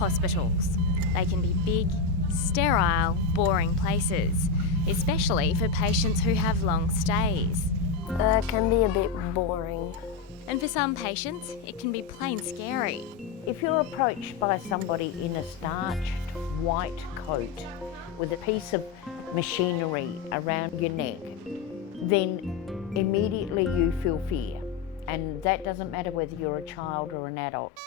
Hospitals. They can be big, sterile, boring places, especially for patients who have long stays. It can be a bit boring. And for some patients, it can be plain scary. If you're approached by somebody in a starched white coat with a piece of machinery around your neck, then immediately you feel fear. And that doesn't matter whether you're a child or an adult.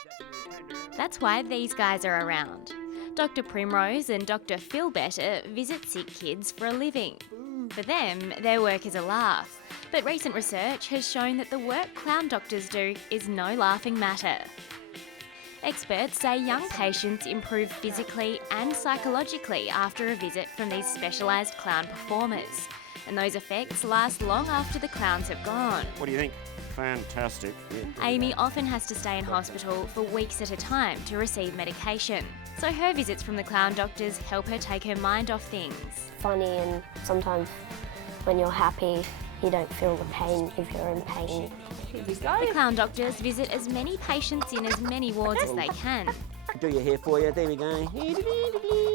That's why these guys are around. Dr. Prim-Rose and Dr. Phil-Betta visit sick kids for a living. For them, their work is a laugh. But recent research has shown that the work clown doctors do is no laughing matter. Experts say young patients improve physically and psychologically after a visit from these specialised clown performers. And those effects last long after the clowns have gone. What do you think? Fantastic. Yeah. Amy often has to stay in hospital for weeks at a time to receive medication. So her visits from the clown doctors help her take her mind off things. Funny, and sometimes when you're happy, you don't feel the pain if you're in pain. The clown doctors visit as many patients in as many wards as they can. Do your hair for you. There we go.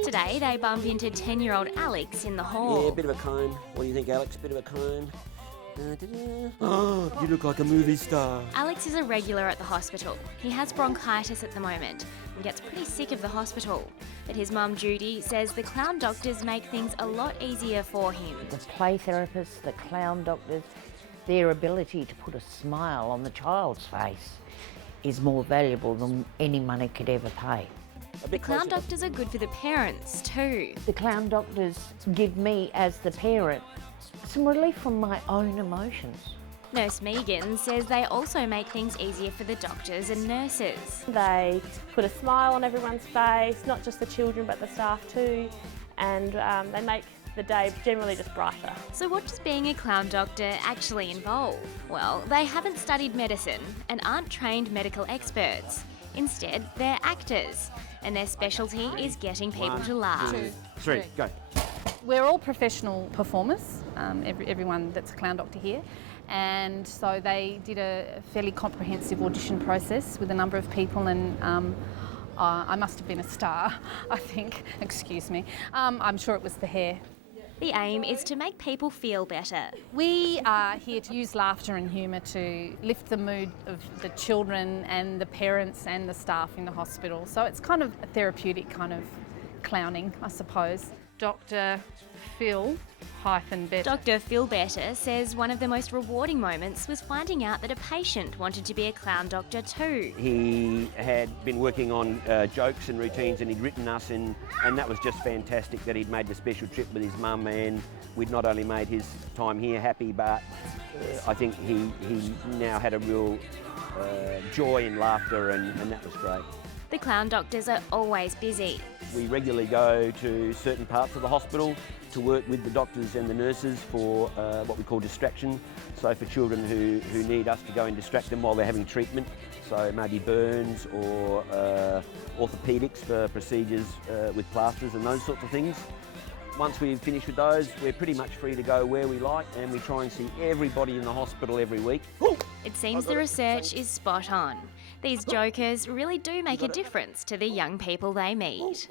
Today they bump into 10-year-old Alex in the hall. Yeah, a bit of a cone. What do you think, Alex? Bit of a cone. Oh, you look like a movie star. Alex is a regular at the hospital. He has bronchitis at the moment and gets pretty sick of the hospital. But his mum Judy says the clown doctors make things a lot easier for him. The play therapists, the clown doctors, their ability to put a smile on the child's face is more valuable than any money could ever pay. The clown doctors are good for the parents too. The clown doctors give me, as the parent, some relief from my own emotions. Nurse Megan says they also make things easier for the doctors and nurses. They put a smile on everyone's face, not just the children but the staff too, and they make the day generally just brighter. So what does being a clown doctor actually involve? Well, they haven't studied medicine and aren't trained medical experts. Instead, they're actors, and their specialty is getting people to laugh. 1, 2, 3, go. We're all professional performers, everyone that's a clown doctor here, and so they did a fairly comprehensive audition process with a number of people, and I must have been a star, I think, excuse me. I'm sure it was the hair. The aim is to make people feel better. We are here to use laughter and humour to lift the mood of the children and the parents and the staff in the hospital, so it's kind of a therapeutic kind of clowning, I suppose. Dr. Phil-Betta. Dr. Phil-Betta says one of the most rewarding moments was finding out that a patient wanted to be a clown doctor too. He had been working on jokes and routines, and he'd written us, and that was just fantastic that he'd made the special trip with his mum, and we'd not only made his time here happy, but I think he now had a real joy in laughter, and that was great. The clown doctors are always busy. We regularly go to certain parts of the hospital to work with the doctors and the nurses for what we call distraction. So for children who need us to go and distract them while they're having treatment. So maybe burns or orthopaedics for procedures with plasters and those sorts of things. Once we've finished with those, we're pretty much free to go where we like, and we try and see everybody in the hospital every week. It seems the research is spot on. These jokers really do make a difference to the young people they meet.